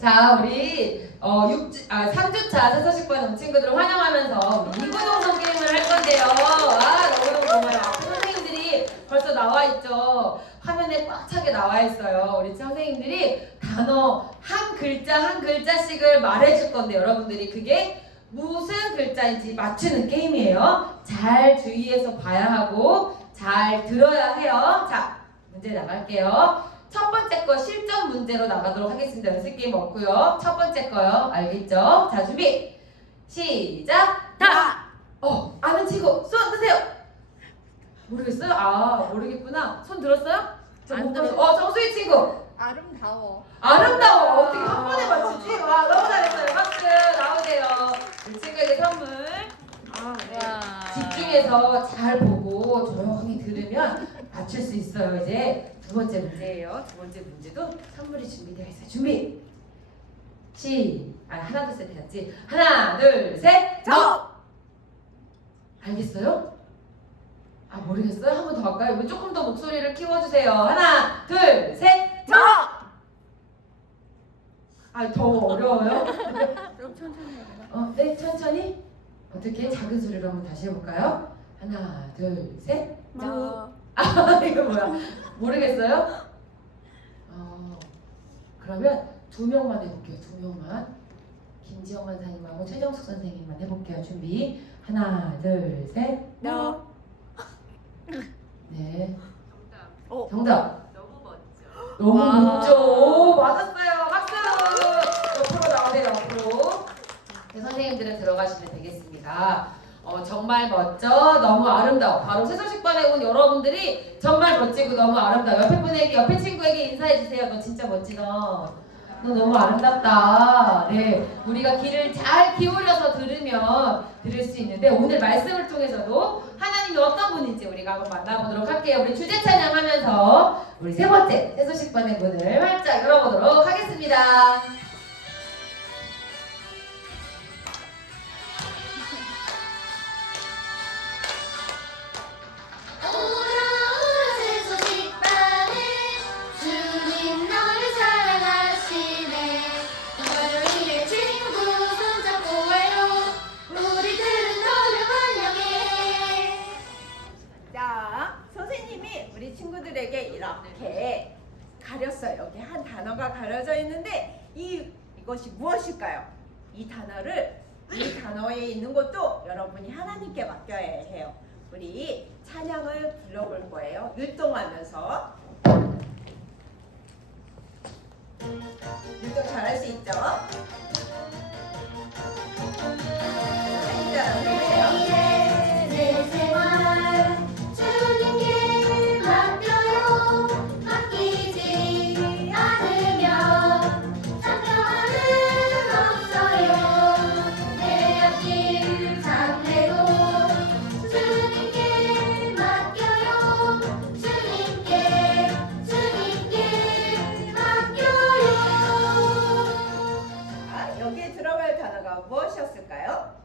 자, 우리 3주차 세서식반 친구들을 환영하면서 이구동성 게임을 할 건데요. 너무너무 고마워요. 앞에 선생님들이 벌써 나와 있죠. 화면에 꽉 차게 나와 있어요. 우리 선생님들이 단어 한 글자 한 글자씩을 말해줄 건데 여러분들이 그게 무슨 글자인지 맞추는 게임이에요. 잘 주의해서 봐야 하고 잘 들어야 해요. 자, 문제 나갈게요. 첫 번째 거 실전 문제로 나가도록 하겠습니다. 연습 게임 없고요. 첫 번째 거요. 알겠죠? 자, 준비. 시작. 다. 아는 친구 손 드세요. 모르겠어요? 모르겠구나. 손 들었어요? 안 들었어요. 정수희 친구. 아름다워. 아름다워. 어떻게 한 번에 맞추지? 와, 너무 잘했어요. 박수 나오세요. 이 친구에게 선물. 집중해서 잘 보고 조용히 들으면 맞출 수 있어요. 이제 두 번째 문제예요. 두 번째 문제도 선물이 준비되어 있어요. 준비. 하나 둘 셋 해야지. 하나 둘 셋. 알겠어요? 모르겠어요? 한 번 더 할까요? 이거 조금 더 목소리를 키워주세요. 하나 둘 셋. 더 어려워요? 그럼 천천히 해봐. 네, 천천히. 어떻게 작은 소리로 한번 다시 해볼까요? 하나 둘 셋. 이거 뭐야? 모르겠어요? 그러면 두 명만 해볼게요. 두 명만. 김지영 선생님하고 최정숙 선생님만 해볼게요. 준비. 하나, 둘, 셋. 네. 정답. 너무 멋져. 너무 와. 멋져. 맞았어요. 박수. 옆으로 나오세요. 옆으로. 선생님들은 들어가시면 되겠습니다. 정말 멋져, 너무 아름다워. 바로 세서식반에 온 여러분들이 정말 멋지고 너무 아름다워. 옆에 친구에게 인사해 주세요. 너 진짜 멋지다. 너 너무 아름답다. 네, 우리가 귀를 잘 기울여서 들으면 들을 수 있는데 오늘 말씀을 통해서도 하나님이 어떤 분인지 우리가 한번 만나보도록 할게요. 우리 주제 찬양하면서 우리 세 번째 세서식반의 문을 활짝 열어보도록 하겠습니다. 선생님이 우리 친구들에게 이렇게 가렸어요. 여기 한 단어가 가려져 있는데 이것이 무엇일까요? 이 단어에 있는 것도 여러분이 하나님께 맡겨야 해요. 우리 찬양을 불러볼 거예요. 율동하면서. 율동 잘할 수 있죠? 내 생활 주님께 맡겨요. 맡기지 않으면 상처는 없어요. 내 앞길 장래도 주님께 맡겨요. 주님께 맡겨요. 여기에 들어갈 단어가 무엇이었을까요?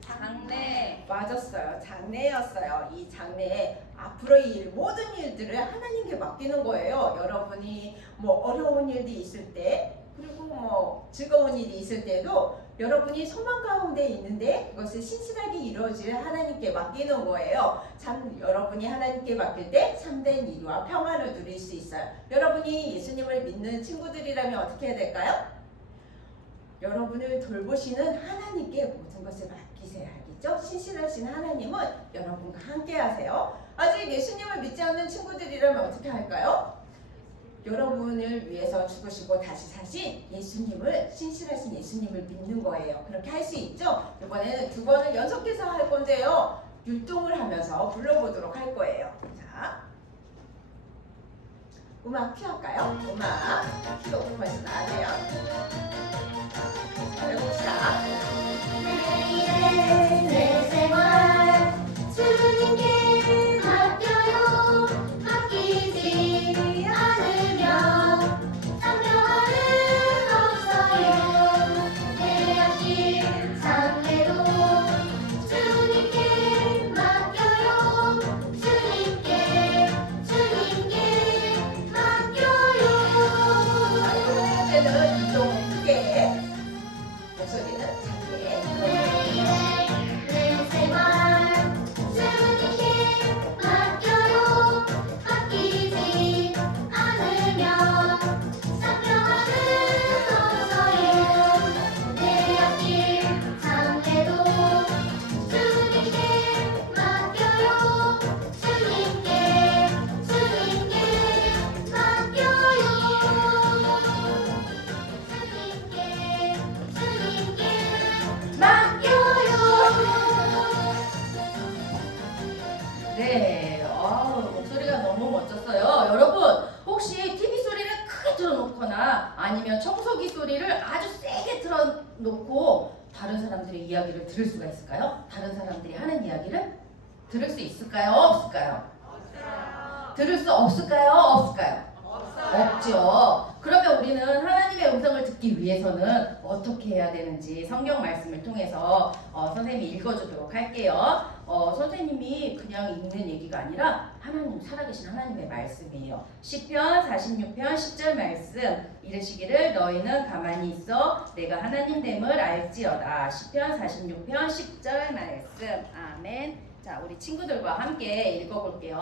장래. 맞았어요. 장래였어요. 이 장래에 앞으로의 모든 일들을 하나님께 맡기는 거예요. 여러분이 어려운 일이 있을 때 그리고 즐거운 일이 있을 때도 여러분이 소망 가운데 있는데 그것을 신실하게 이루어질 하나님께 맡기는 거예요. 여러분이 하나님께 맡길 때 참된 이루와 평안을 누릴 수 있어요. 여러분이 예수님을 믿는 친구들이라면 어떻게 해야 될까요? 여러분을 돌보시는 하나님께 모든 것을 맡기세요. 알겠죠? 신실하신 하나님은 여러분과 함께 하세요. 아직 예수님을 믿지 않는 친구들이라면 어떻게 할까요? 여러분을 위해서 죽으시고 다시 사신 예수님을, 신실하신 예수님을 믿는 거예요. 그렇게 할 수 있죠? 이번에는 두 번을 연속해서 할 건데요. 율동을 하면서 불러보도록 할 거예요. 자, 음악 큐할까요? 음악 큐 벌써 나왔네요. 해봅시다. 내 생활 주님께 맡겨요. 맡기지 않으면 상처는 없어요. 내 앞길 장래도 주님께 맡겨요. 주님께 맡겨요. 이번에는 율동 크게 소리나 아니면 청소기 소리를 아주 세게 틀어놓고 다른 사람들의 이야기를 들을 수가 있을까요? 다른 사람들이 하는 이야기를 들을 수 있을까요? 없을까요? 들을 수 없을까요? 없을까요? 없죠. 그러면 우리는 하나님의 음성을 듣기 위해서는 어떻게 해야 되는지 성경 말씀을 통해서 선생님이 읽어주도록 할게요. 선생님이 그냥 읽는 얘기가 아니라 하나님, 살아계신 하나님의 말씀이에요. 시편 46편 10절 말씀 이르시기를 너희는 가만히 있어 내가 하나님 됨을 알지어다. 시편 46편 10절 말씀. 아멘. 자, 우리 친구들과 함께 읽어볼게요.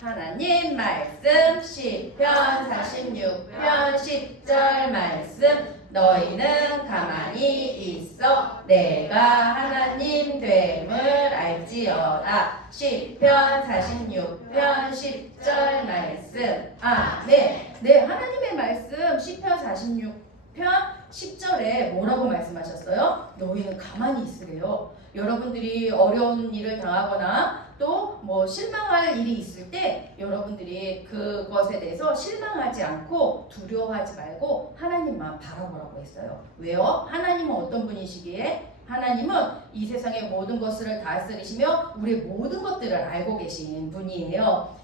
하나님 말씀 시편 46편 10절 말씀 너희는 가만히 있어 내가 하나님 됨을 알지어다. 시편 46편 10절 말씀. 아멘. 네, 하나님의 말씀 시편 46편 10절에 뭐라고 말씀하셨어요? 너희는 가만히 있으래요. 여러분들이 어려운 일을 당하거나 또 뭐 실망할 일이 있을 때 여러분들이 그것에 대해서 실망하지 않고 두려워하지 말고 하나님만 바라보라고 했어요. 왜요? 하나님은 어떤 분이시기에? 하나님은 이 세상의 모든 것을 다스리시며 우리의 모든 것들을 알고 계신 분이에요.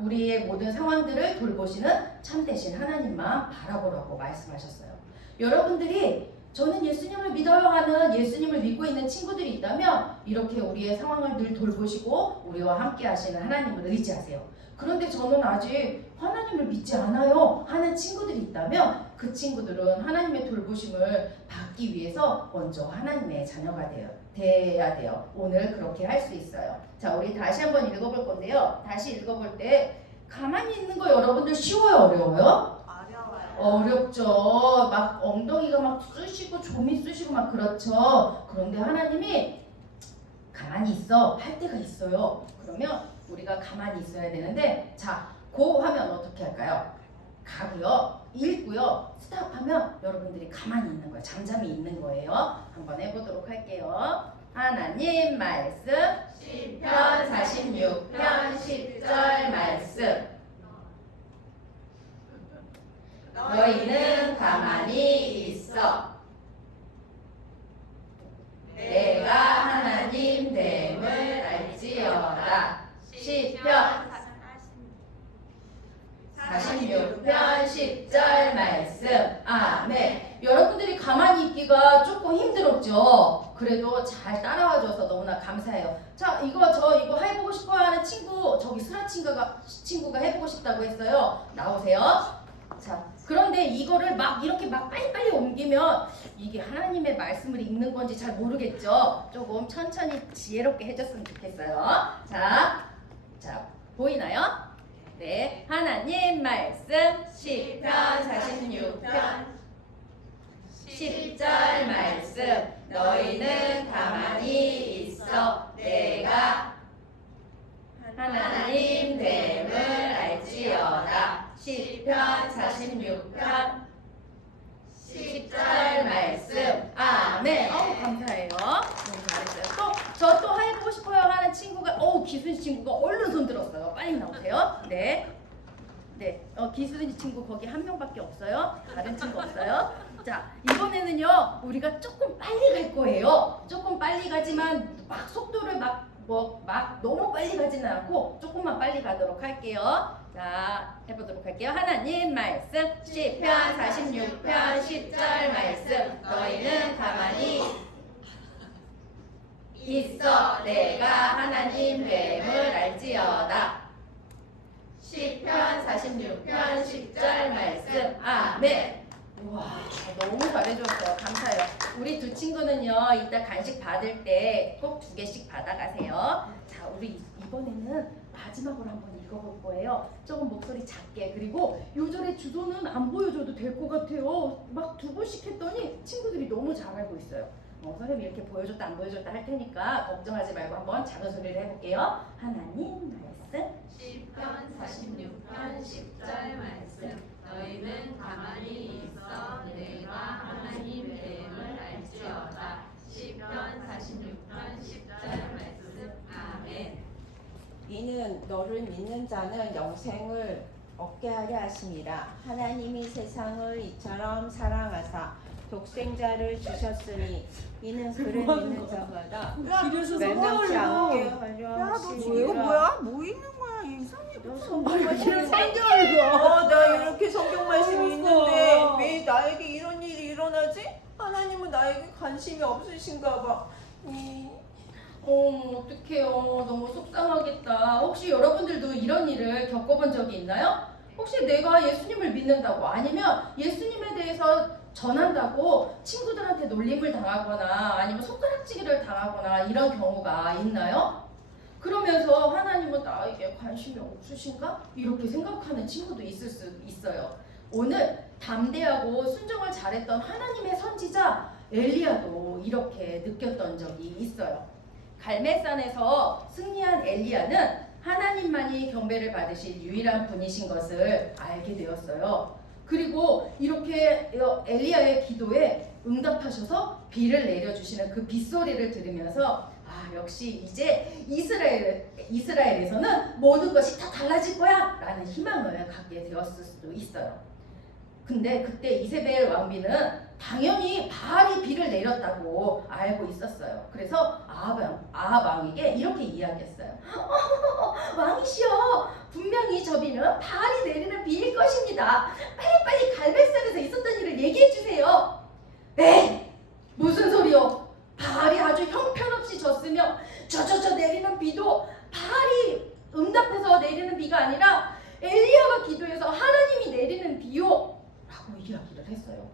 우리의 모든 상황들을 돌보시는 참되신 하나님만 바라보라고 말씀하셨어요. 여러분들이 저는 예수님을 믿어요 하는 예수님을 믿고 있는 친구들이 있다면 이렇게 우리의 상황을 늘 돌보시고 우리와 함께 하시는 하나님을 의지하세요. 그런데 저는 아직 하나님을 믿지 않아요 하는 친구들이 있다면 그 친구들은 하나님의 돌보심을 받기 위해서 먼저 하나님의 자녀가 돼야 돼요. 오늘 그렇게 할 수 있어요. 자, 우리 다시 한번 읽어볼 건데요. 다시 읽어볼 때 가만히 있는 거 여러분들 쉬워요? 어려워요? 어렵죠. 막 엉덩이가 막 쑤시고 좀이 쑤시고 막 그렇죠. 그런데 하나님이 가만히 있어 할 때가 있어요. 그러면 우리가 가만히 있어야 되는데 자, 고 하면 어떻게 할까요? 가고요. 읽고요. 스탑하면 여러분들이 가만히 있는 거예요. 잠잠히 있는 거예요. 한번 해보도록 할게요. 하나님 말씀 시편 46편 10절 말씀 너희는 가만히 있어 내가 하나님 됨을 알지어다. 시편 46편 10절 말씀. 아멘. 여러분들이 가만히 있기가 조금 힘들었죠? 그래도 잘 따라와줘서 너무나 감사해요. 자, 저 이거 해보고 싶어 하는 친구, 저기 슬아 친구가 해보고 싶다고 했어요. 나오세요. 자, 그런데 이거를 막 이렇게 막 빨리빨리 옮기면 이게 하나님의 말씀을 읽는 건지 잘 모르겠죠? 조금 천천히 지혜롭게 해줬으면 좋겠어요. 자, 보이나요? 네, 하나님 말씀 시편 46편 10절 말씀 너희는 가만히 있어 내가 하나님 됨을 알지어다. 시편 46편 10절 말씀. 아멘. 감사해요. 너무 잘했어요. 저 또 해보고 싶어요 하는 친구가 기순이 친구가 얼른 손 들었어요. 빨리 나오세요. 네. 기순이 친구 거기 한 명밖에 없어요. 다른 친구 없어요. 자, 이번에는요 우리가 조금 빨리 갈 거예요. 조금 빨리 가지만 막 속도를 막 너무 빨리 가지는 않고 조금만 빨리 가도록 할게요. 자, 해보도록 할게요. 하나님 말씀 시편 46편 10절 말씀 너희는 가만히 있어 내가 하나님 됨을 알지어다. 시편 46편 10절 말씀. 아멘. 우와, 너무 잘해줬어요. 감사해요. 우리 두 친구는요 이따 간식 받을 때 꼭 2개씩 받아가세요. 자, 우리 이번에는 마지막으로 한번 읽어볼 거예요. 조금 목소리 작게. 그리고 요절의 주소는 안 보여줘도 될 것 같아요. 막 2번씩 했더니 친구들이 너무 잘 알고 있어요. 선생님이 이렇게 보여줬다 안 보여줬다 할 테니까 걱정하지 말고 한번 작은 소리를 해볼게요. 하나님 말씀 시편 46편 10절 말씀 너희는 가만히 있어 내가 하나님 됨을 알지어다. 시편 46편 10절 말씀. 아멘. 이는 너를 믿는 자는 영생을 얻게 하려 하심이라. 하나님이 세상을 이처럼 사랑하사 독생자를 주셨으니 이는 그를 믿는 자마다 멸망치 않게 하려 하심이라. 뭐 있는 거야? 이상해. 너 성경 말씀이 나 이렇게 성경 말씀이 있는데 왜 나에게 이런 일이 일어나지? 하나님은 나에게 관심이 없으신가 봐. 어떡해요. 너무 속상하겠다. 혹시 여러분들도 이런 일을 겪어본 적이 있나요? 혹시 내가 예수님을 믿는다고 아니면 예수님에 대해서 전한다고 친구들한테 놀림을 당하거나 아니면 손가락질을 당하거나 이런 경우가 있나요? 그러면서 하나님은 나에게 관심이 없으신가? 이렇게 생각하는 친구도 있을 수 있어요. 오늘 담대하고 순종을 잘했던 하나님의 선지자 엘리야도 이렇게 느꼈던 적이 있어요. 갈멜산에서 승리한 엘리야는 하나님만이 경배를 받으실 유일한 분이신 것을 알게 되었어요. 그리고 이렇게 엘리야의 기도에 응답하셔서 비를 내려주시는 그 빗소리를 들으면서 역시 이제 이스라엘에서는 모든 것이 다 달라질 거야 라는 희망을 갖게 되었을 수도 있어요. 근데 그때 이세벨 왕비는 당연히 바알이 비를 내렸다고 알고 있었어요. 그래서 아합 왕에게 이렇게 이야기했어요. 왕이시여, 분명히 저 비는 바알이 내리는 비일 것입니다. 빨리빨리 갈멜산에서 있었던 일을 얘기해 주세요. 에이, 무슨 소리요? 바알이 아주 형편없이 졌으며 저 내리는 비도 바알이 응답해서 내리는 비가 아니라 엘리야가 기도해서 하나님이 내리는 비요 라고 이야기를 했어요.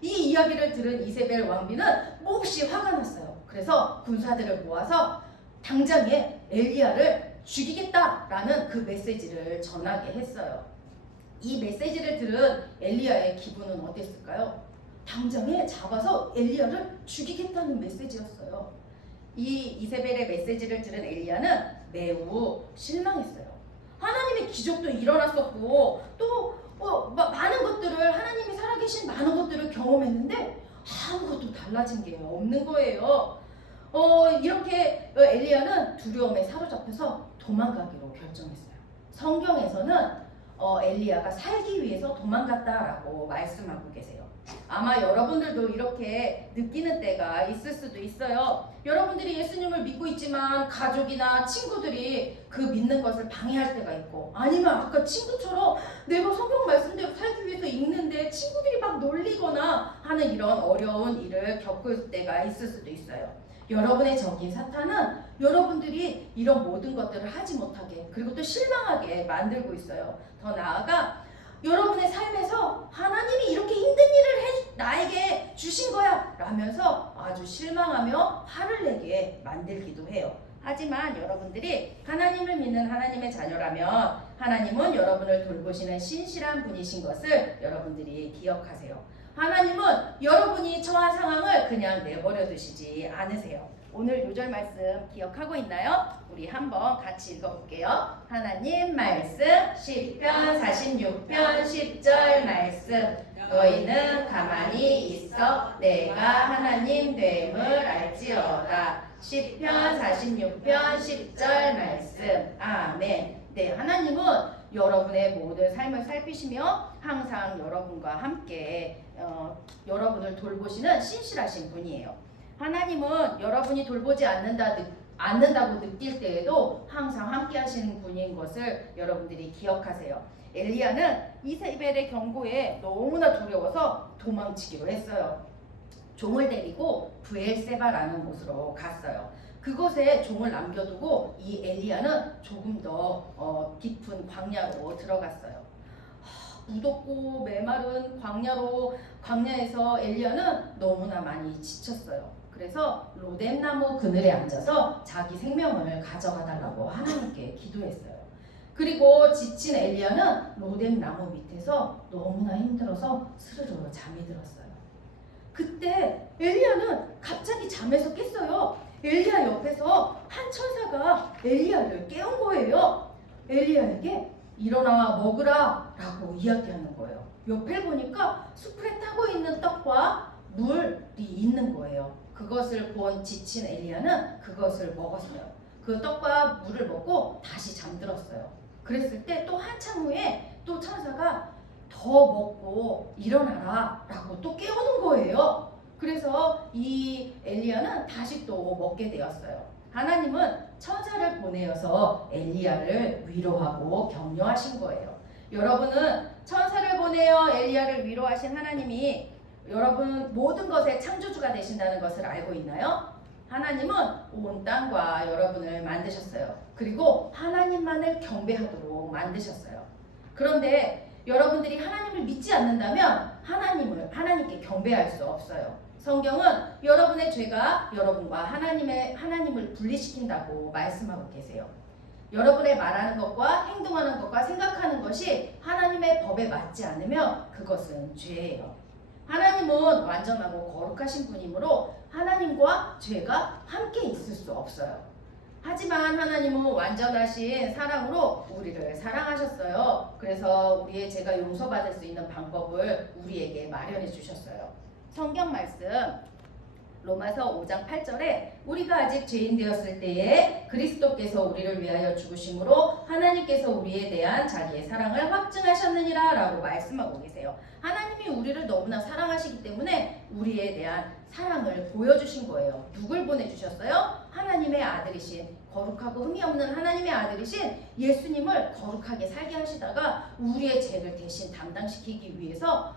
이 이야기를 들은 이세벨 왕비는 몹시 화가 났어요. 그래서 군사들을 모아서 당장에 엘리야를 죽이겠다라는 그 메시지를 전하게 했어요. 이 메시지를 들은 엘리야의 기분은 어땠을까요? 당장에 잡아서 엘리야를 죽이겠다는 메시지였어요. 이 이세벨의 메시지를 들은 엘리야는 매우 실망했어요. 하나님의 기적도 일어났었고 또 많은 것들을, 하나님이 살아계신 많은 것들을 경험했는데 아무것도 달라진 게 없는 거예요. 이렇게 엘리야는 두려움에 사로잡혀서 도망가기로 결정했어요. 성경에서는 엘리야가 살기 위해서 도망갔다라고 말씀하고 계세요. 아마 여러분들도 이렇게 느끼는 때가 있을 수도 있어요. 여러분들이 예수님을 믿고 있지만 가족이나 친구들이 그 믿는 것을 방해할 때가 있고, 아니면 아까 친구처럼 내가 성경 말씀대로 살기 위해서 읽는데 친구들이 막 놀리거나 하는 이런 어려운 일을 겪을 때가 있을 수도 있어요. 여러분의 적인 사탄은 여러분들이 이런 모든 것들을 하지 못하게, 그리고 또 실망하게 만들고 있어요. 더 나아가 여러분의 삶에서 하나님이 이렇게 힘든 일을 나에게 주신 거야 라면서 아주 실망하며 화를 내게 만들기도 해요. 하지만 여러분들이 하나님을 믿는 하나님의 자녀라면 하나님은 여러분을 돌보시는 신실한 분이신 것을 여러분들이 기억하세요. 하나님은 여러분이 처한 상황을 그냥 내버려 두시지 않으세요. 오늘 요절 말씀 기억하고 있나요? 우리 한번 같이 읽어볼게요. 하나님 말씀 시편 46편 10절 말씀. 너희는 가만히 있어 내가 하나님 됨을 알지어다. 시편 46편 10절 말씀. 아멘. 네, 하나님은 여러분의 모든 삶을 살피시며 항상 여러분과 함께 여러분을 돌보시는 신실하신 분이에요. 하나님은 여러분이 돌보지 않는다고 느낄 때에도 항상 함께 하시는 분인 것을 여러분들이 기억하세요. 엘리야는 이세벨의 경고에 너무나 두려워서 도망치기로 했어요. 종을 데리고 브엘세바라는 곳으로 갔어요. 그곳에 종을 남겨두고 이 엘리야는 조금 더 깊은 광야로 들어갔어요. 무덥고 메마른 광야에서 엘리야는 너무나 많이 지쳤어요. 그래서 로뎀나무 그늘에 앉아서 자기 생명을 가져가 달라고 하나님께 기도했어요. 그리고 지친 엘리야는 로뎀나무 밑에서 너무나 힘들어서 스르르 잠이 들었어요. 그때 엘리야는 갑자기 잠에서 깼어요. 엘리야 옆에서 한 천사가 엘리야를 깨운 거예요. 엘리야에게 일어나 먹으라 라고 이야기하는 거예요. 옆에 보니까 숯불에 타고 있는 떡과 물이 있는 거예요. 그것을 본 지친 엘리야는 그것을 먹었어요. 그 떡과 물을 먹고 다시 잠들었어요. 그랬을 때 또 한참 후에 또 천사가 더 먹고 일어나라 라고 또 깨우는 거예요. 그래서 이 엘리야는 다시 또 먹게 되었어요. 하나님은 천사를 보내어서 엘리야를 위로하고 격려하신 거예요. 여러분은 천사를 보내어 엘리야를 위로하신 하나님이 여러분 모든 것의 창조주가 되신다는 것을 알고 있나요? 하나님은 온 땅과 여러분을 만드셨어요. 그리고 하나님만을 경배하도록 만드셨어요. 그런데 여러분들이 하나님을 믿지 않는다면 하나님께 경배할 수 없어요. 성경은 여러분의 죄가 여러분과 하나님을 분리시킨다고 말씀하고 계세요. 여러분의 말하는 것과 행동하는 것과 생각하는 것이 하나님의 법에 맞지 않으면 그것은 죄예요. 하나님은 완전하고 거룩하신 분이므로 하나님과 죄가 함께 있을 수 없어요. 하지만 하나님은 완전하신 사랑으로 우리를 사랑하셨어요. 그래서 우리의 죄가 용서받을 수 있는 방법을 우리에게 마련해 주셨어요. 성경 말씀 로마서 5장 8절에 우리가 아직 죄인 되었을 때에 그리스도께서 우리를 위하여 죽으심으로 하나님께서 우리에 대한 자기의 사랑을 확증하셨느니라 라고 말씀하고 계세요. 하나님이 우리를 너무나 사랑하시기 때문에 우리에 대한 사랑을 보여주신 거예요. 누굴 보내주셨어요? 하나님의 아들이신 거룩하고 흠이 없는 하나님의 아들이신 예수님을 거룩하게 살게 하시다가 우리의 죄를 대신 담당시키기 위해서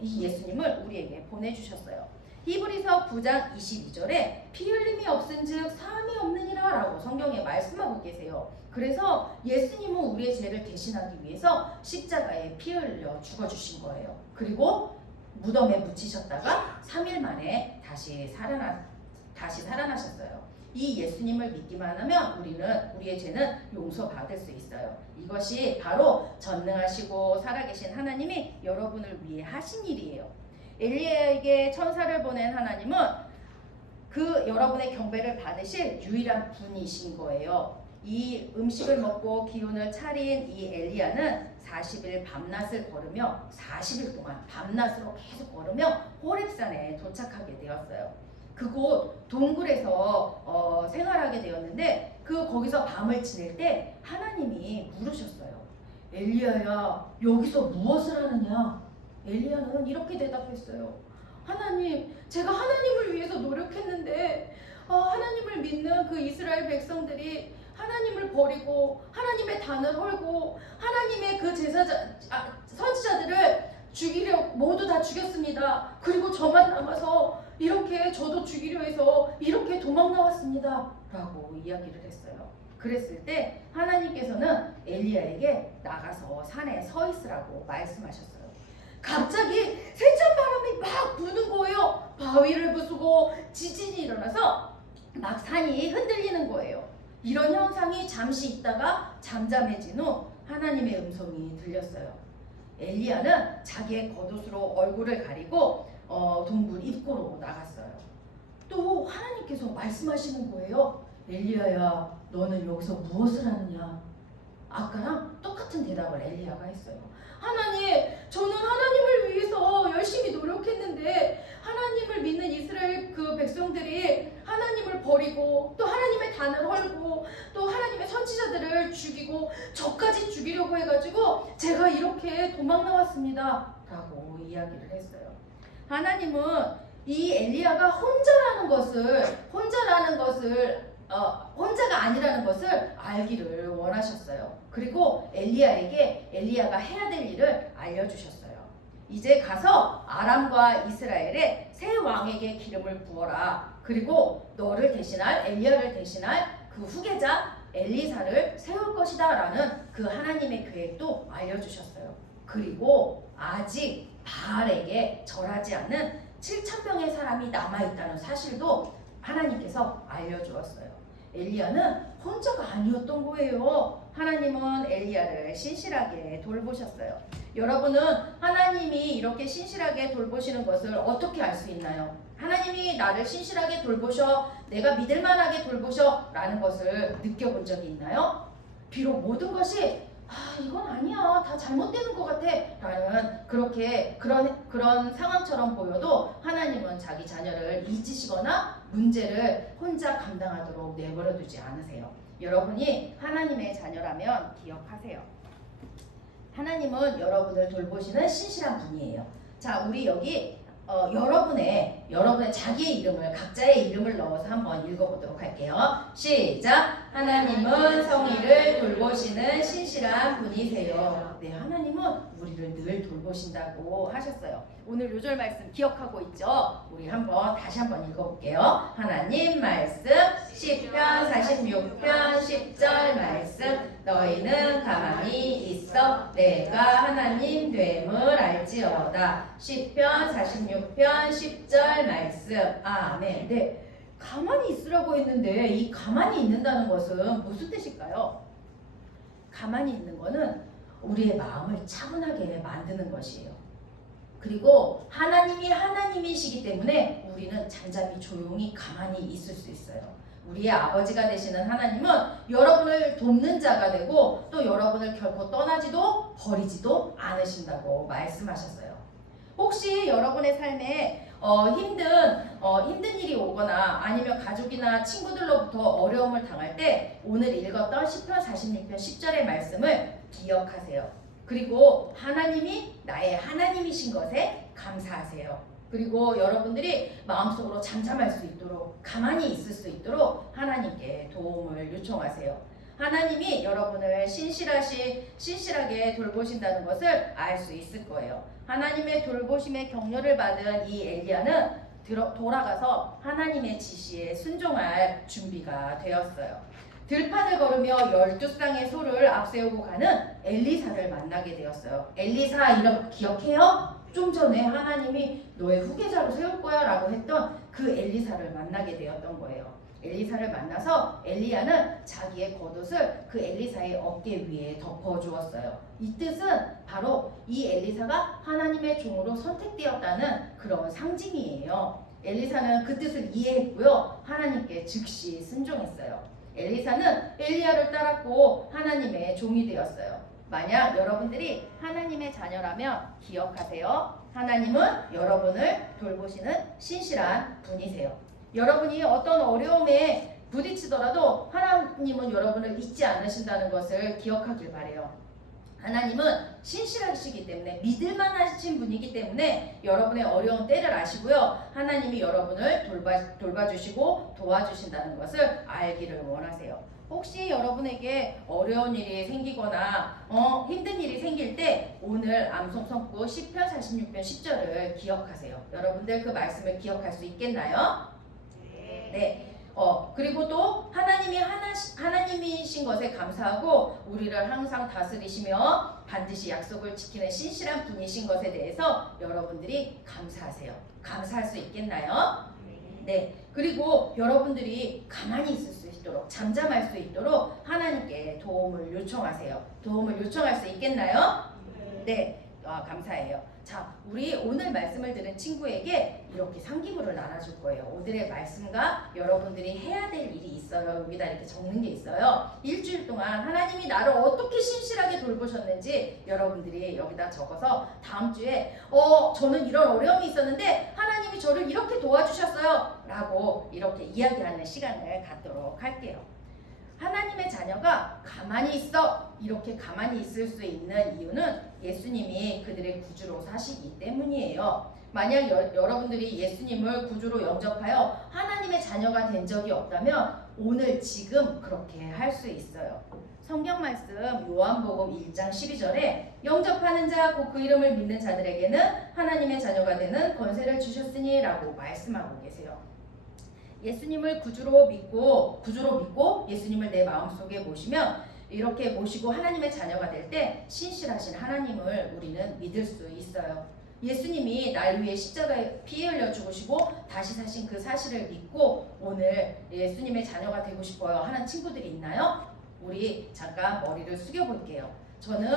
이 예수님을 우리에게 보내주셨어요. 히브리서 9장 22절에 피 흘림이 없은즉 사함이 없느니라 라고 성경에 말씀하고 계세요. 그래서 예수님은 우리의 죄를 대신하기 위해서 십자가에 피 흘려 죽어주신 거예요. 그리고 무덤에 묻히셨다가 3일 만에 다시 살아나셨어요. 이 예수님을 믿기만 하면 우리의 죄는 용서받을 수 있어요. 이것이 바로 전능하시고 살아계신 하나님이 여러분을 위해 하신 일이에요. 엘리야에게 천사를 보낸 하나님은 그 여러분의 경배를 받으실 유일한 분이신 거예요. 이 음식을 먹고 기운을 차린 이 엘리야는 40일 밤낮을 걸으며 40일 동안 밤낮으로 계속 걸으며 호렙산에 도착하게 되었어요. 그곳 동굴에서 생활하게 되었는데 거기서 밤을 지낼 때 하나님이 물으셨어요. 엘리야야, 여기서 무엇을 하느냐? 엘리야는 이렇게 대답했어요. 하나님, 제가 하나님을 위해서 노력했는데 하나님을 믿는 그 이스라엘 백성들이 하나님을 버리고 하나님의 단을 헐고 하나님의 그 선지자들을 모두 다 죽였습니다. 그리고 저만 남아서 이렇게 저도 죽이려 해서 이렇게 도망 나왔습니다 라고 이야기를 했어요. 그랬을 때 하나님께서는 엘리야에게 나가서 산에 서 있으라고 말씀하셨어요. 갑자기 세찬 바람이 막 부는 거예요. 바위를 부수고 지진이 일어나서 막 산이 흔들리는 거예요. 이런 현상이 잠시 있다가 잠잠해진 후 하나님의 음성이 들렸어요. 엘리야는 자기의 겉옷으로 얼굴을 가리고 동굴 입구로 나갔어요. 또 하나님께서 말씀하시는 거예요. 엘리야야, 너는 여기서 무엇을 하느냐? 아까랑 똑같은 대답을 엘리야가 했어요. 하나님, 저는 하나님을 위해서 열심히 노력했는데 하나님을 믿는 이스라엘 그 백성들이 하나님을 버리고 또 하나님의 단을 헐고 또 하나님의 선지자들을 죽이고 저까지 죽이려고 해가지고 제가 이렇게 도망 나왔습니다 라고 이야기를 했어요. 하나님은 이 엘리야가 혼자가 아니라는 것을 알기를 원하셨어요. 그리고 엘리야가 해야 될 일을 알려주셨어요. 이제 가서 아람과 이스라엘의 새 왕에게 기름을 부어라. 그리고 너를 대신할 엘리야를 대신할 그 후계자 엘리사를 세울 것이다 라는 그 하나님의 계획도 알려주셨어요. 그리고 아직 바알에게 절하지 않는 7,000명의 사람이 남아있다는 사실도 하나님께서 알려주었어요. 엘리야는 혼자가 아니었던 거예요. 하나님은 엘리야를 신실하게 돌보셨어요. 여러분은 하나님이 이렇게 신실하게 돌보시는 것을 어떻게 알 수 있나요? 하나님이 나를 신실하게 돌보셔, 내가 믿을만하게 돌보셔 라는 것을 느껴본 적이 있나요? 비록 모든 것이 이건 아니야, 다 잘못되는 것 같아 라는 그런 상황처럼 보여도 하나님은 자기 자녀를 잊으시거나 문제를 혼자 감당하도록 내버려 두지 않으세요. 여러분이 하나님의 자녀라면 기억하세요. 하나님은 여러분을 돌보시는 신실한 분이에요. 자, 우리 여기 여러분의 자기의 이름을 각자의 이름을 넣어서 한번 읽어보도록 할게요. 시작. 하나님은 성의를 돌보시는 신실한 분이세요. 네, 하나님은 우리를 늘 돌보신다고 하셨어요. 오늘 요절 말씀 기억하고 있죠? 우리 다시 한번 읽어볼게요. 하나님 말씀 시편 46편 10절 말씀 너희는 가만히 있어 내가 하나님 됨을 알지어다. 시편 46편 10절 말씀. 아멘. 네. 가만히 있으라고 했는데 이 가만히 있는다는 것은 무슨 뜻일까요? 가만히 있는 것은 우리의 마음을 차분하게 만드는 것이에요. 그리고 하나님이 하나님이시기 때문에 우리는 잠잠히 조용히 가만히 있을 수 있어요. 우리의 아버지가 되시는 하나님은 여러분을 돕는 자가 되고 또 여러분을 결코 떠나지도 버리지도 않으신다고 말씀하셨어요. 혹시 여러분의 삶에 힘든 일이 오거나 아니면 가족이나 친구들로부터 어려움을 당할 때 오늘 읽었던 시편 46편 10절의 말씀을 기억하세요. 그리고 하나님이 나의 하나님이신 것에 감사하세요. 그리고 여러분들이 마음속으로 잠잠할 수 있도록 가만히 있을 수 있도록 하나님께 도움을 요청하세요. 하나님이 여러분을 신실하게 돌보신다는 것을 알 수 있을 거예요. 하나님의 돌보심의 격려를 받은 이 엘리야는 돌아가서 하나님의 지시에 순종할 준비가 되었어요. 들판을 걸으며 12쌍의 소를 앞세우고 가는 엘리사를 만나게 되었어요. 엘리사 이름 기억해요? 좀 전에 하나님이 너의 후계자로 세울 거야 라고 했던 그 엘리사를 만나게 되었던 거예요. 엘리사를 만나서 엘리야는 자기의 겉옷을 그 엘리사의 어깨 위에 덮어주었어요. 이 뜻은 바로 이 엘리사가 하나님의 종으로 선택되었다는 그런 상징이에요. 엘리사는 그 뜻을 이해했고요. 하나님께 즉시 순종했어요. 엘리사는 엘리야를 따랐고 하나님의 종이 되었어요. 만약 여러분들이 하나님의 자녀라면 기억하세요. 하나님은 여러분을 돌보시는 신실한 분이세요. 여러분이 어떤 어려움에 부딪히더라도 하나님은 여러분을 잊지 않으신다는 것을 기억하길 바래요. 하나님은 신실하시기 때문에 믿을만하신 분이기 때문에 여러분의 어려운 때를 아시고요. 하나님이 여러분을 돌봐주시고 도와주신다는 것을 알기를 원하세요. 혹시 여러분에게 어려운 일이 생기거나 힘든 일이 생길 때 오늘 암송성구 시편 46편 10절을 기억하세요. 여러분들 그 말씀을 기억할 수 있겠나요? 네. 그리고 또 하나님이신 것에 감사하고 우리를 항상 다스리시며 반드시 약속을 지키는 신실한 분이신 것에 대해서 여러분들이 감사하세요. 감사할 수 있겠나요? 네. 그리고 여러분들이 가만히 있을 수 있도록 잠잠할 수 있도록 하나님께 도움을 요청하세요. 도움을 요청할 수 있겠나요? 네. 감사해요. 자, 우리 오늘 말씀을 들은 친구에게 이렇게 상기물을 나눠줄 거예요. 오늘의 말씀과 여러분들이 해야 될 일이 있어요. 여기다 이렇게 적는 게 있어요. 일주일 동안 하나님이 나를 어떻게 신실하게 돌보셨는지 여러분들이 여기다 적어서 다음 주에 저는 이런 어려움이 있었는데 하나님이 저를 이렇게 도와주셨어요 라고 이렇게 이야기하는 시간을 갖도록 할게요. 하나님의 자녀가 가만히 있어 이렇게 가만히 있을 수 있는 이유는 예수님이 그들의 구주로 사시기 때문이에요. 만약 여러분들이 예수님을 구주로 영접하여 하나님의 자녀가 된 적이 없다면 오늘 지금 그렇게 할 수 있어요. 성경 말씀 요한복음 1장 12절에 영접하는 자 곧 그 이름을 믿는 자들에게는 하나님의 자녀가 되는 권세를 주셨으니 라고 말씀하고 계세요. 예수님을 구주로 믿고 예수님을 내 마음속에 모시면 이렇게 모시고 하나님의 자녀가 될 때 신실하신 하나님을 우리는 믿을 수 있어요. 예수님이 날 위해 십자가에 피 흘려 죽으시고 다시 사신 그 사실을 믿고 오늘 예수님의 자녀가 되고 싶어요 하는 친구들이 있나요? 우리 잠깐 머리를 숙여볼게요. 저는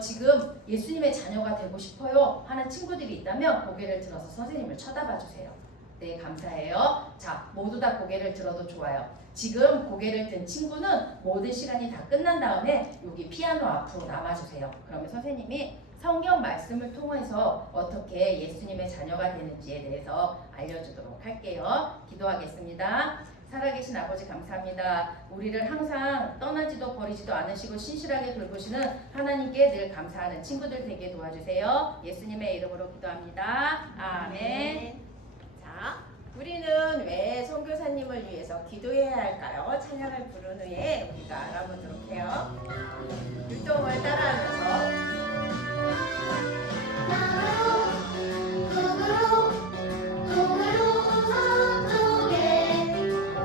지금 예수님의 자녀가 되고 싶어요 하는 친구들이 있다면 고개를 들어서 선생님을 쳐다봐 주세요. 네, 감사해요. 자, 모두 다 고개를 들어도 좋아요. 지금 고개를 든 친구는 모든 시간이 다 끝난 다음에 여기 피아노 앞으로 남아주세요. 그러면 선생님이 성경 말씀을 통해서 어떻게 예수님의 자녀가 되는지에 대해서 알려주도록 할게요. 기도하겠습니다. 살아계신 아버지 감사합니다. 우리를 항상 떠나지도 버리지도 않으시고 신실하게 돌보시는 하나님께 늘 감사하는 친구들 되게 도와주세요. 예수님의 이름으로 기도합니다. 아멘. 자, 우리는 왜 선교사님을 위해서 기도해야 할까요? 찬양을 부른 후에 우리가 알아보도록 해요. 율동을 따라하면서 남으로 북으로 서쪽에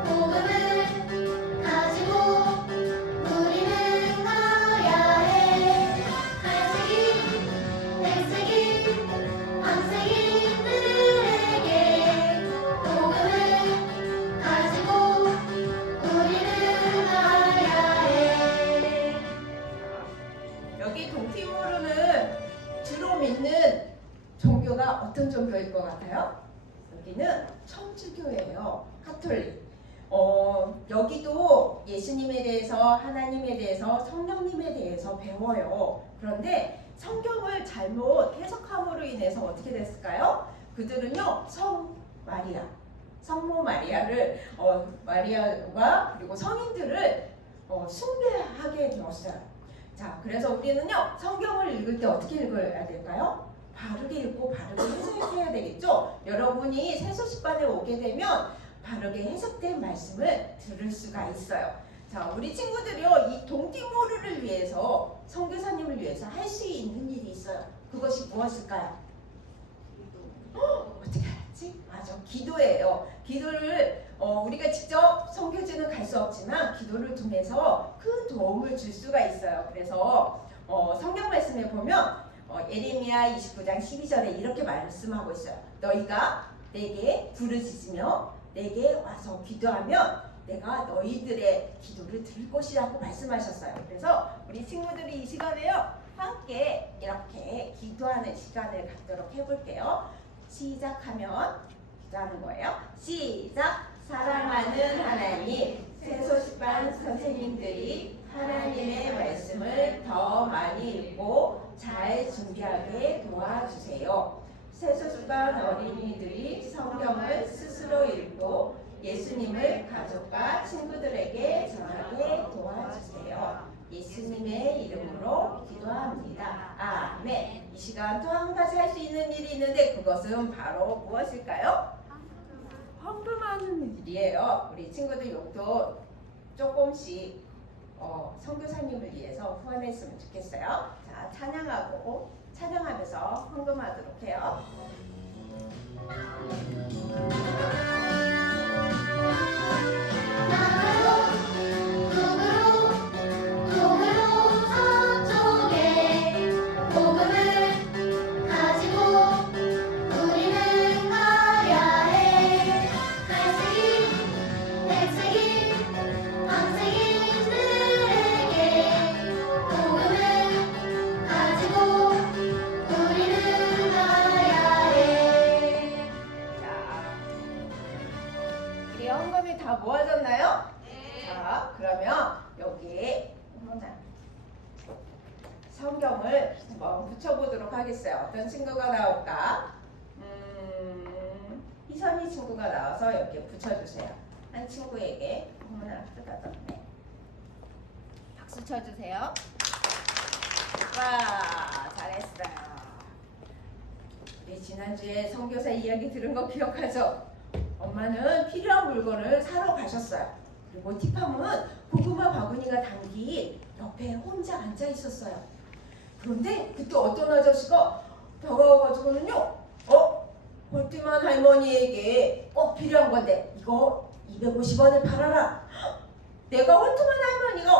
복음을 가지고 우리는 가야 해. 갈색이 백색이 황색이들에게 복음을 가지고 우리는 가야 해. 여기 동티모르는 주로 믿는 종교가 어떤 종교일 것 같아요? 여기는 천주교예요. 카톨릭. 여기도 예수님에 대해서, 하나님에 대해서, 성령님에 대해서 배워요. 그런데 성경을 잘못 해석함으로 인해서 어떻게 됐을까요? 그들은요, 마리아, 성모 마리아를 마리아와 그리고 성인들을 숭배하게 되었어요. 자, 그래서 우리는요, 성경을 읽을 때 어떻게 읽어야 될까요? 바르게 읽고 바르게 해석해야 되겠죠? 여러분이 새소식반에 오게 되면 바르게 해석된 말씀을 들을 수가 있어요. 자, 우리 친구들이요, 이 동티모르를 위해서, 선교사님을 위해서 할 수 있는 일이 있어요. 그것이 무엇일까요? 어떻게 알았지? 맞아, 기도예요. 기도를 우리가 직접 선교지는 갈 수 없지만 기도를 통해서 큰 도움을 줄 수가 있어요. 그래서 성경 말씀에 보면 예레미야 29장 12절에 이렇게 말씀하고 있어요. 너희가 내게 부르짖으며 내게 와서 기도하면 내가 너희들의 기도를 들을 것이라고 말씀하셨어요. 그래서 우리 친구들이 이 시간에요, 함께 이렇게 기도하는 시간을 갖도록 해볼게요. 시작하면 기도하는 거예요. 시작! 사랑하는 하나님, 새소식반 선생님들이 하나님의 말씀을 더 많이 읽고 잘 준비하게 도와주세요. 새소식반 어린이들이 성경을 스스로 읽고 예수님을 가족과 친구들에게 전하게 도와주세요. 예수님의 이름으로 기도합니다. 아멘. 이 시간 또 한 가지 할 수 있는 일이 있는데 그것은 바로 무엇일까요? 헌금하는 일이에요. 우리 친구들 욕도 조금씩 선교사님을 위해서 후원했으면 좋겠어요. 자, 찬양하면서 헌금하도록 해요. 북으로 서쪽에 복음을 가지고 우리는 가야 해. 갈색이 백색이 황색이들에게 복음을 가지고 우리는 가야 해. 자, 우리 헌금이 다 모아졌나요? 자, 그러면 여기에 성경을 한번 붙여보도록 하겠어요. 어떤 친구가 나올까? 희선이 친구가 나와서 여기에 붙여주세요. 한 친구에게 어머나 뜯어졌네. 박수 쳐주세요. 와, 잘했어요. 우리 지난주에 선교사 이야기 들은 거 기억하죠? 엄마는 필요한 물건을 사러 가셨어요. 그리고 티파문은 고구마 바구니가 담긴 옆에 혼자 앉아 있었어요. 그런데 그때 어떤 아저씨가 다가와가지고는요, 볼티만 할머니에게 꼭 필요한 건데 이거 250원에 팔아라. 내가 홀트만 할머니가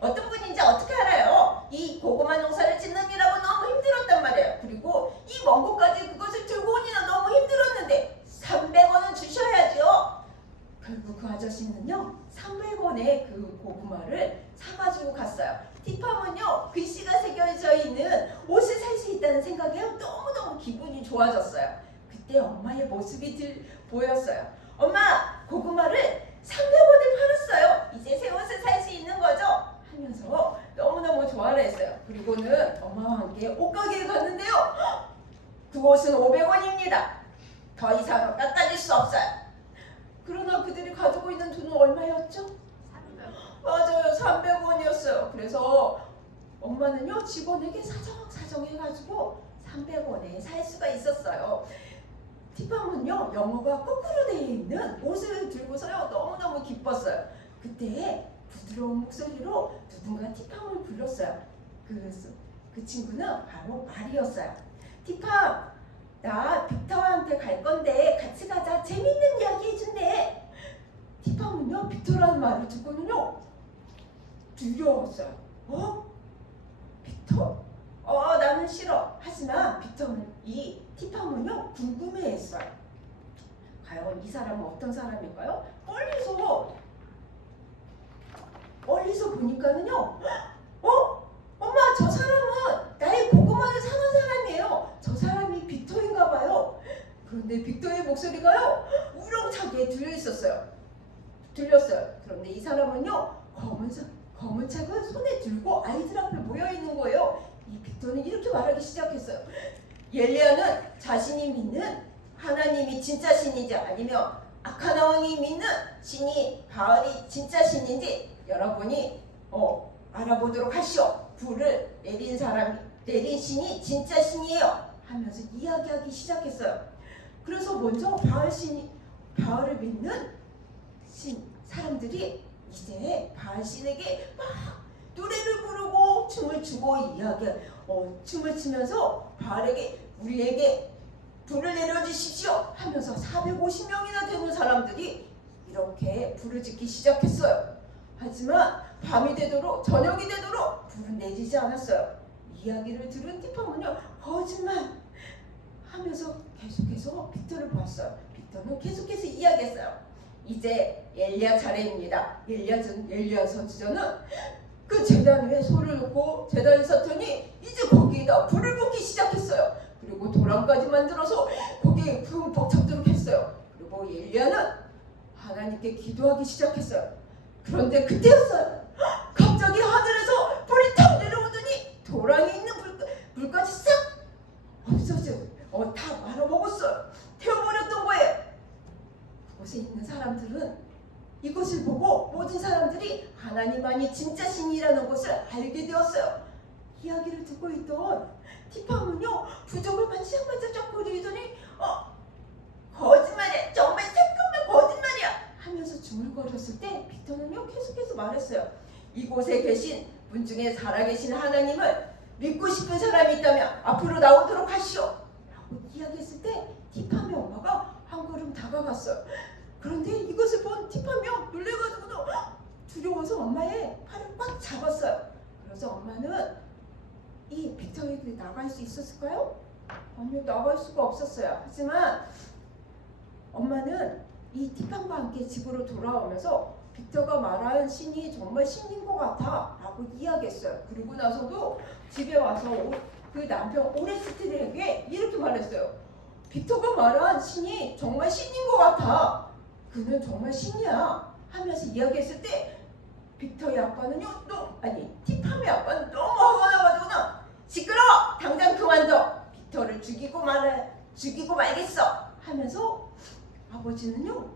어떤 분인지 어떻게 알아요? 이 고구마 농사를 짓느냐고 너무 힘들었단 말이에요. 그리고 이 먼 곳까지 그것을 들고 오니나 너무 힘들었는데 300원은 주셔야죠. 결국 그 아저씨는요, 300원에 그 고구마를 사가지고 갔어요. 티팜은요, 글씨가 새겨져 있는 옷을 살 수 있다는 생각에 너무너무 기분이 좋아졌어요. 그때 엄마의 모습이 보였어요. 엄마, 고구마를 300원에 팔았어요. 이제 새 옷을 살 수 있는 거죠? 하면서 너무너무 좋아를 했어요. 그리고는 엄마와 함께 옷가게에 갔는데요. 그 옷은 500원입니다. 더 이상은 깎아줄 수 없어요. 그러나 그들이 가지고 있는 돈은 얼마였죠? 맞아요. 300원이었어요. 그래서 엄마는요 직원에게 사정해가지고 300원에 살 수가 있었어요. 티팜은요 영어가 거꾸로 되어 있는 옷을 들고서요 너무너무 기뻤어요. 그때 부드러운 목소리로 누군가 티팜을 불렀어요. 그 친구는 바로 말이었어요. 티팜, 나 빅터한테 갈 건데 같이 가자. 재밌는 이야기 해준대. 티팜은요 빅터라는 말을 듣고는요 두려웠어요. 빅터? 나는 싫어. 하지만 빅터는 이 티팜은요 궁금해했어요. 과연 이 사람은 어떤 사람일까요? 멀리서 보니까는요 엄마 저 사람은 나의 고구마를 사는 사람이에요. 저 사람이 빅터인가 봐요. 그런데 빅터의 목소리가요 우렁차게 들렸어요. 그런데 이 사람은요 검은 책을 손에 들고 아이들 앞에 모여 있는 거예요. 이 빅터는 이렇게 말하기 시작했어요. 엘리야는 자신이 믿는 하나님이 진짜 신인지 아니면 아카나 왕이 믿는 신이 바알이 진짜 신인지 여러분이 알아보도록 하시오. 불을 내린 신이 진짜 신이에요 하면서 이야기하기 시작했어요. 그래서 먼저 바알을 믿는 사람들이 이제 바알 신에게 막 노래를 부르고 춤을 추고 춤을 추면서 바알에게 우리에게 불을 내려주십시오 하면서 450명이나 되는 사람들이 이렇게 불을 짓기 시작했어요. 하지만 밤이 되도록 저녁이 되도록 불은 내리지 않았어요. 이야기를 들은 티팜은요 거짓말 하면서 계속해서 빅터를 보았어요. 빅터는 계속해서 이야기했어요. 이제 엘리야 차례입니다. 엘리야 선지자는 그 제단 위에 손을 놓고 제단을 샀더니 이제 거기에다 불을 붓기 시작했어요. 그리고 도랑까지 만들어서 거기에 흠뻑 잡도록 했어요. 그리고 엘리야는 하나님께 기도하기 시작했어요. 그런데 그때였어요. 갑자기 하늘에서 불이 탁 내려오더니 도랑에 있는 불까지 싹 없어지고 다 말아먹었어요. 태워버렸던 거예요. 그곳에 있는 사람들은 이것을 보고 모든 사람들이 하나님만이 진짜 신이라는 것을 알게 되었어요. 이야기를 듣고 있던 티팜은요 부적을 반짝반짝 거리더니 거짓말이야. 정말 새까만 거짓말이야 하면서 중얼거렸을 때 빅터는요 계속해서 말했어요. 이곳에 계신 분 중에 살아계신 하나님을 믿고 싶은 사람이 있다면 앞으로 나오도록 하시오 라고 이야기했을 때 티팜의 엄마가 한 걸음 다가갔어요. 그런데 이것을 본 티팜이요 놀래가지고는 두려워서 엄마의 팔을 꽉 잡았어요. 그래서 엄마는 이 빅터에게 나갈 수 있었을까요? 아니요, 나갈 수가 없었어요. 하지만 엄마는 이 티팜과 함께 집으로 돌아오면서 빅터가 말한 신이 정말 신인 것 같아 라고 이야기했어요. 그리고 나서도 집에 와서 그 남편 오레스트에게 이렇게 말했어요. 빅터가 말한 신이 정말 신인 것 같아. 그는 정말 신이야 하면서 이야기했을 때 빅터의 아빠는요 티팜의 아빠는 너무 화가 나가지고는 시끄러워! 당장 그만둬! 빅터를 죽이고 말겠어! 하면서 아버지는요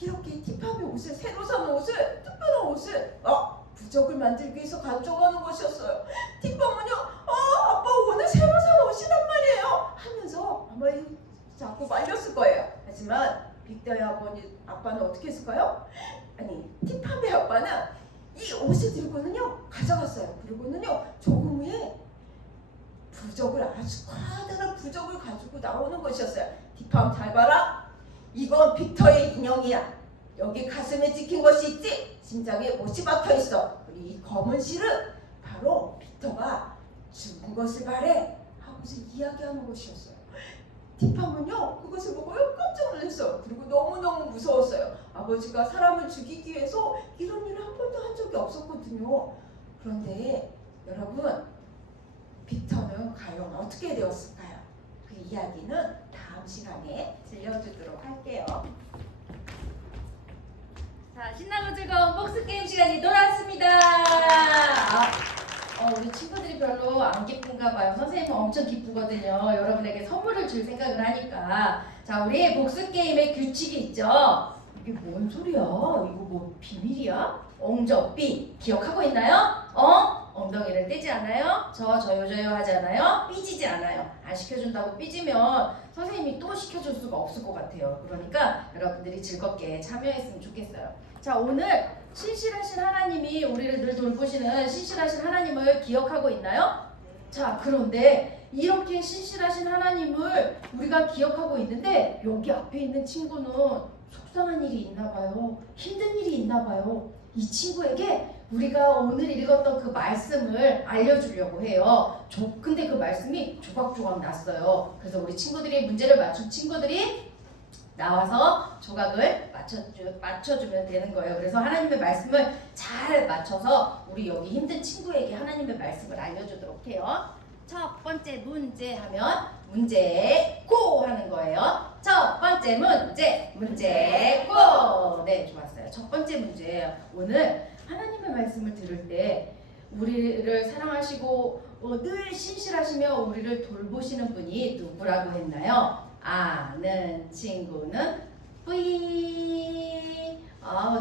이렇게 티팜의 옷을 새로 산 옷을 특별한 옷을 부적을 만들기 위해서 가져가는 것이었어요. 티팜은요 아빠 오늘 새로 산 옷이란 말이에요 하면서 아마 자꾸 말렸을 거예요. 하지만 빅터의 아빠는 어떻게 했을까요? 티팜의 아빠는 이 옷을 들고는요 가져갔어요. 그리고는요 조금 후에 아주 커다란 부적을 가지고 나오는 것이었어요. 티팜 잘 봐라. 이건 빅터의 인형이야. 여기 가슴에 찍힌 것이 있지. 심장에 못이 박혀 있어. 그리고 이 검은 실은 바로 빅터가 죽은 것을 말해 하고서 이야기하는 것이었어요. 티팜은요 그것을 보고요 깜짝 놀랐어요. 그리고 너무너무 무서웠어요. 아버지가 사람을 죽이기 위해서 이런 일을 한 번도 한 적이 없었거든요. 그런데 여러분 빅터는 과연 어떻게 되었을까요? 그 이야기는 다음 시간에 들려주도록 할게요. 자, 신나고 즐거운 복수게임 시간이 돌아왔습니다. 우리 친구들이 별로 안 기쁜가 봐요. 선생님은 엄청 기쁘거든요. 여러분에게 선물을 줄 생각을 하니까. 자, 우리 복수게임의 규칙이 있죠. 이게 뭔 소리야? 이거 뭐 비밀이야? 엉접비 기억하고 있나요? 엉덩이를 떼지 않아요? 저요 하지 않아요? 삐지지 않아요. 안 시켜준다고 삐지면 선생님이 또 시켜줄 수가 없을 것 같아요. 그러니까 여러분들이 즐겁게 참여했으면 좋겠어요. 자, 오늘 신실하신 하나님이 우리를 늘 돌보시는 신실하신 하나님을 기억하고 있나요? 자, 그런데 이렇게 신실하신 하나님을 우리가 기억하고 있는데 여기 앞에 있는 친구는 속상한 일이 있나 봐요. 힘든 일이 있나 봐요. 이 친구에게 우리가 오늘 읽었던 그 말씀을 알려주려고 해요. 근데 그 말씀이 조각조각 났어요. 그래서 우리 친구들이 문제를 맞춘 친구들이 나와서 조각을 맞춰주면 되는 거예요. 그래서 하나님의 말씀을 잘 맞춰서 우리 여기 힘든 친구에게 하나님의 말씀을 알려주도록 해요. 첫 번째 문제 하면 문제 고 하는 거예요. 첫 번째 문제 고. 네, 좋았어요. 첫 번째 문제. 오늘 하나님의 말씀을 들을 때 우리를 사랑하시고 늘 신실하시며 우리를 돌보시는 분이 누구라고 했나요? 아는 친구는 뿌이.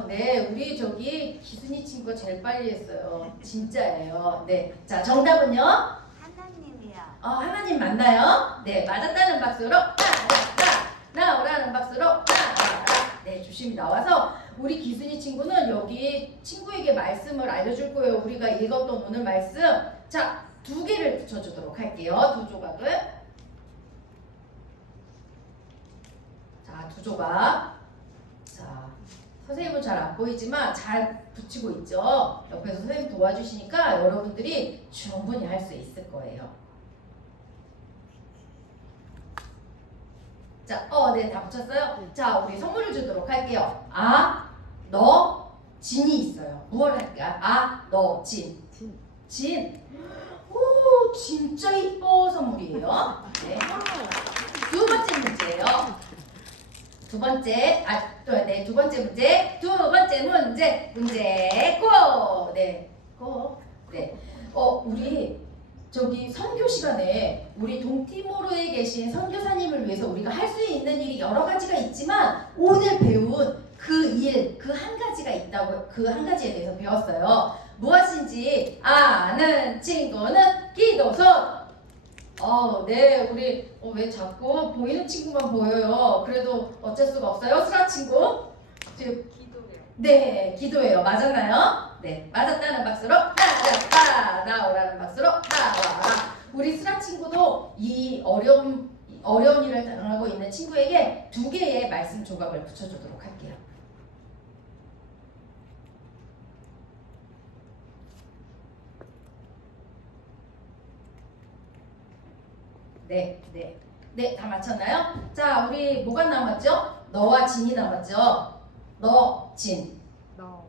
네, 우리 저기 기순이 친구가 제일 빨리 했어요. 진짜예요. 네, 자 정답은요? 하나님이요. 하나님 맞나요? 네, 맞았다는 박수로 나오라는 박수로 네, 조심히 나와서 우리 기순이 친구는 여기 친구에게 말씀을 알려줄 거예요. 우리가 읽었던 오늘 말씀. 자, 2개를 붙여주도록 할게요. 2조각을. 자, 2조각. 자, 선생님은 잘 안 보이지만 잘 붙이고 있죠. 옆에서 선생님 도와주시니까 여러분들이 충분히 할 수 있을 거예요. 자, 네, 다 붙였어요? 자, 우리 선물을 주도록 할게요. 너, 진이 있어요. 무엇 할까? 너, 진. 진. 오, 진짜 이뻐 선물이에요. 네. 2번째 문제예요. 두 번째 문제 고. 네, 고. 네. 우리 저기 선교 시간에 우리 동티모르에 계신 선교사님을 위해서 우리가 할 수 있는 일이 여러 가지가 있지만 오늘 배운 그 한 가지가 있다고, 그 한 가지에 대해서 배웠어요. 무엇인지 아는 친구는 기도손. 네, 우리 왜 자꾸 보이는 친구만 보여요? 그래도 어쩔 수가 없어요. 수라 친구. 지금 기도해요. 네, 기도해요. 맞았나요? 네, 맞았다는 박수로 나오라는 박수로 나와라. 우리 수라 친구도 이 어려운 일을 당하고 있는 친구에게 2개의 말씀 조각을 붙여주도록 할게요. 네, 다 맞췄나요? 자, 우리 뭐가 남았죠? 너와 진이 남았죠? 너, 진. 너.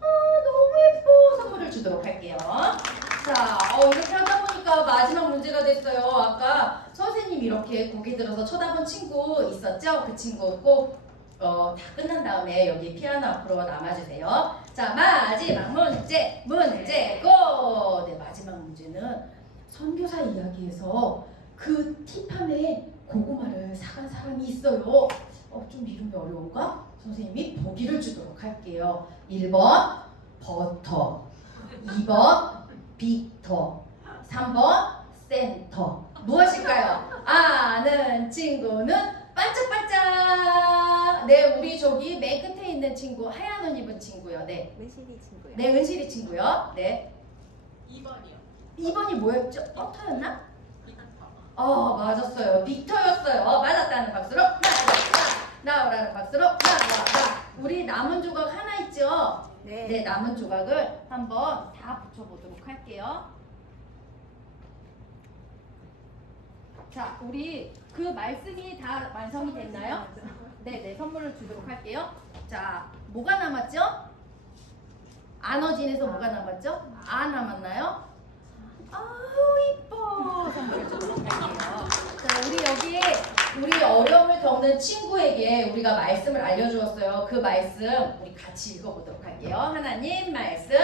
너무 예뻐. 선물을 주도록 할게요. 자, 이렇게 하다 보니까 마지막 문제가 됐어요. 아까 선생님 이렇게 고개 들어서 쳐다본 친구 있었죠? 그 친구 꼭 다 끝난 다음에 여기 피아노 앞으로 남아주세요. 자, 마지막 문제고. 네, 마지막 문제는 선교사 이야기에서 그 티팜에 고구마를 사간 사람이 있어요. 좀 이름이 어려운가? 선생님이 보기를 주도록 할게요. 1번 버터, 2번 빅터, 3번 센터. 무엇일까요? 아는 친구는 반짝반짝. 네, 우리 저기 맨 끝에 있는 친구, 하얀 옷 입은 친구요. 네, 은실이 친구요. 네, 은실이 친구요. 네, 2번이요. 2번이 뭐였죠? 버터였나? 빅터. 맞았어요. 빅터였어요. 맞았다는 박수로 나오라는 박수로 나와라. 우리 남은 조각 하나 있죠? 네, 남은 조각을 한번 다 붙여보도록 할게요. 자, 우리 그 말씀이 다 완성이 됐나요? 네, 선물을 주도록 할게요. 자, 뭐가 남았죠? 안어진에서 뭐가 남았죠? 남았나요? 이뻐. 선물을 주도록 할게요. 자, 우리 어려움을 겪는 친구에게 우리가 말씀을 알려주었어요. 그 말씀 우리 같이 읽어보도록 할게요. 하나님 말씀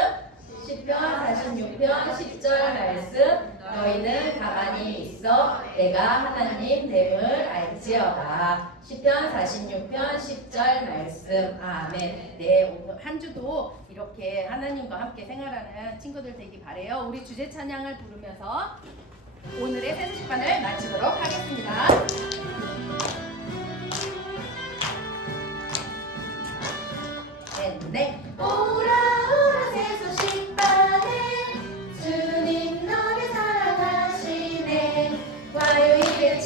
10편 46편 10절 말씀. 너희는 가만히 있어 내가 하나님 됨을 알지어다. 시편 46편 10절 말씀. 아멘. 네, 오늘 한 주도 이렇게 하나님과 함께 생활하는 친구들 되기 바래요. 우리 주제 찬양을 부르면서 오늘의 새소식반을 마치도록 하겠습니다. 네. 오라 오라 새소식반에 주님 너를 사랑하시네. 화요일에